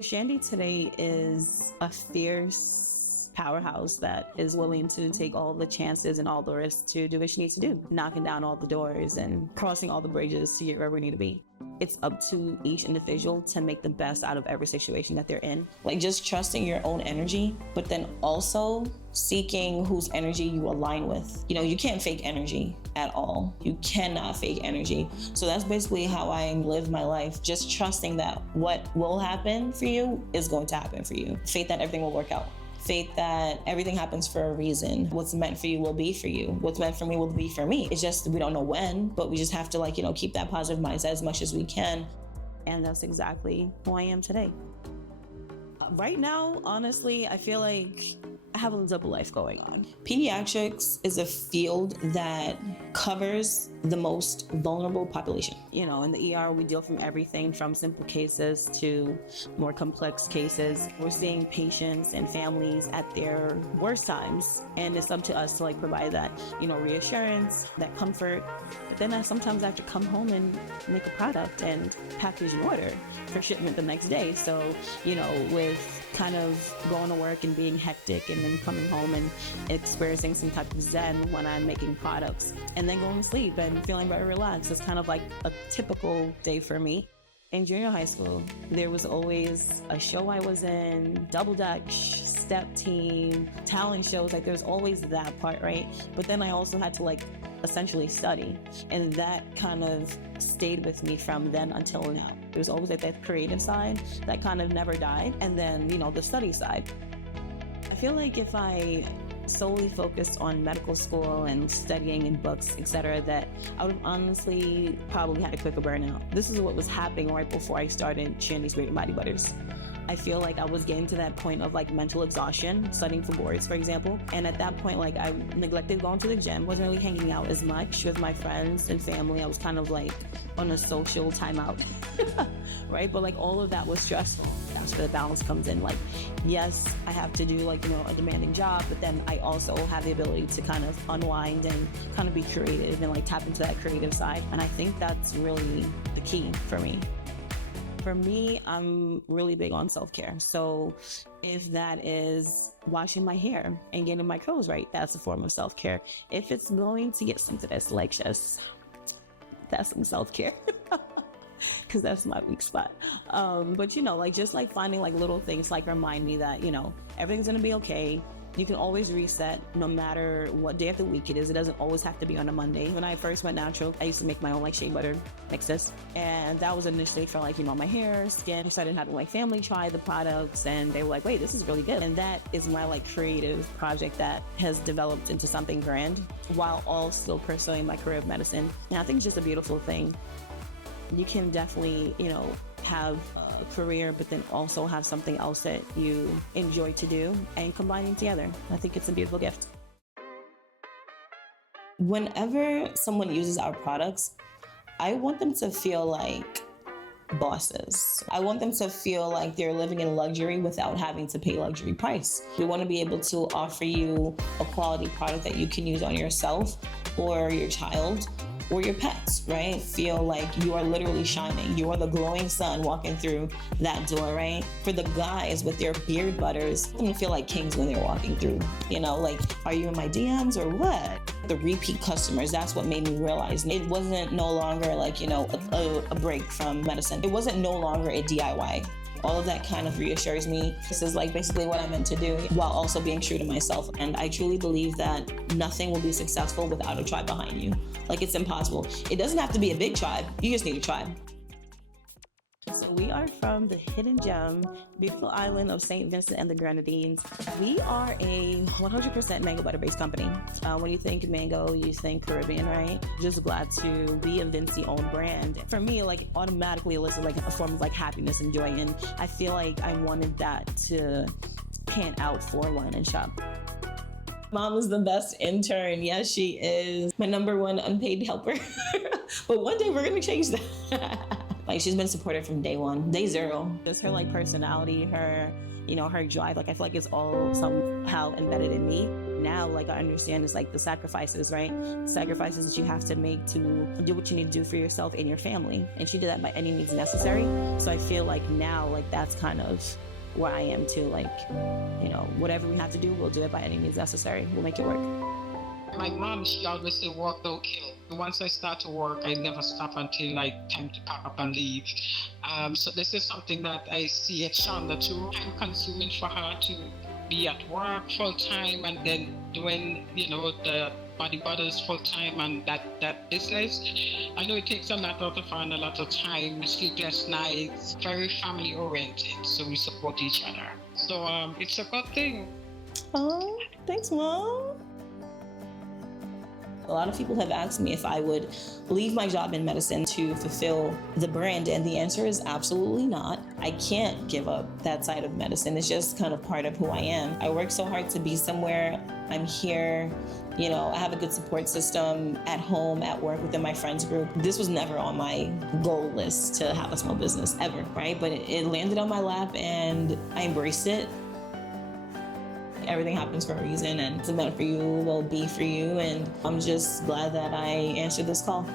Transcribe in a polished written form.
Shandy today is a fierce powerhouse that is willing to take all the chances and all the risks to do what she needs to do, knocking down all the doors and crossing all the bridges to get where we need to be. It's up to each individual to make the best out of every situation that they're in. Like just trusting your own energy, but then also seeking whose energy you align with. You know, you can't fake energy at all. You cannot fake energy. So that's basically how I live my life. Just trusting that what will happen for you is going to happen for you. Faith that everything will work out. Faith that everything happens for a reason. What's meant for you will be for you. What's meant for me will be for me. It's just, we don't know when, but we just have to keep that positive mindset as much as we can. And that's exactly who I am today. Right now, honestly, I feel like I have a double life going on. Pediatrics is a field that covers the most vulnerable population. You know, in the ER, we deal from everything from simple cases to more complex cases. We're seeing patients and families at their worst times, and it's up to us to provide that, reassurance, that comfort. But then sometimes I have to come home and make a product and package an order for shipment the next day. So, with kind of going to work and being hectic and then coming home and experiencing some type of zen when I'm making products and then going to sleep and feeling very relaxed. It's kind of like a typical day for me. In junior high school, there was always a show I was in, double dutch, step team, talent shows. There's always that part, right? But then I also had to essentially study, and that kind of stayed with me from then until now. There was always that creative side that kind of never died, and then the study side. I feel like if I solely focused on medical school and studying and books, etc., that I would have honestly probably had a quicker burnout. This is what was happening right before I started Shandy's Great Body Butters. I feel like I was getting to that point of mental exhaustion, studying for boards, for example. And at that point, I neglected going to the gym, wasn't really hanging out as much with my friends and family. I was kind of on a social timeout, right? But all of that was stressful. That's where the balance comes in. Yes, I have to do a demanding job, but then I also have the ability to kind of unwind and kind of be creative and tap into that creative side. And I think that's really the key for me. For me, I'm really big on self-care. So if that is washing my hair and getting my curls right, that's a form of self-care. If it's going to get something that's that's some self-care. Because that's my weak spot. But just finding little things remind me that, everything's gonna be okay. You can always reset no matter what day of the week it is. It doesn't always have to be on a Monday. When I first went natural, I used to make my own shea butter mixes. And that was initially for my hair, skin. So I didn't have family try the products, and they were like, wait, this is really good. And that is my creative project that has developed into something grand while also pursuing my career of medicine. And I think it's just a beautiful thing. You can definitely, have a career, but then also have something else that you enjoy to do and combining together. I think it's a beautiful gift. Whenever someone uses our products, I want them to feel like bosses. I want them to feel like they're living in luxury without having to pay luxury price. We want to be able to offer you a quality product that you can use on yourself or your child or your pets, right? Feel like you are literally shining. You are the glowing sun walking through that door, right? For the guys with their beard butters, I want them to feel like kings when they're walking through. Are you in my DMs or what? The repeat customers, that's what made me realize it wasn't no longer a break from medicine. It wasn't no longer a DIY. All of that kind of reassures me. This is basically what I'm meant to do while also being true to myself. And I truly believe that nothing will be successful without a tribe behind you. It's impossible. It doesn't have to be a big tribe. You just need a tribe. So we are from the hidden gem, beautiful island of St. Vincent and the Grenadines. We are a 100% mango butter based company. When you think mango, you think Caribbean, right? Just glad to be a Vinci owned brand. For me, automatically elicit a form of happiness and joy. And I feel like I wanted that to pan out for Wine and Shop. Mom is the best intern. Yes, she is my #1 unpaid helper. But one day we're gonna change that. She's been supportive from day one, day zero. Just her personality, her, her drive. I feel like it's all somehow embedded in me. now, like, I understand it's like the sacrifices, right? Sacrifices that you have to make to do what you need to do for yourself and your family. And she did that by any means necessary. So I feel like now, like, that's kind of where I am too. Like, you know, whatever we have to do, we'll do it by any means necessary. We'll make it work. My mom, she always say, work, don't kill. Once I start to work, I never stop until like time to pack up and leave. So this is something that I see at Shonda too. Time consuming for her to be at work full time and then doing, you know, the bodybuilders full time and that business. I know it takes a lot out of her and a lot of time, sleepless nights, very family oriented. So we support each other. So it's a good thing. Oh, thanks, Mom. A lot of people have asked me if I would leave my job in medicine to fulfill the brand, and the answer is absolutely not. I can't give up that side of medicine. It's just kind of part of who I am. I work so hard to be somewhere. I'm here. You know, I have a good support system at home, at work, within my friends group. This was never on my goal list to have a small business ever, right? But it landed on my lap and I embraced it. Everything happens for a reason, and if it's meant for you, will be for you. And I'm just glad that I answered this call.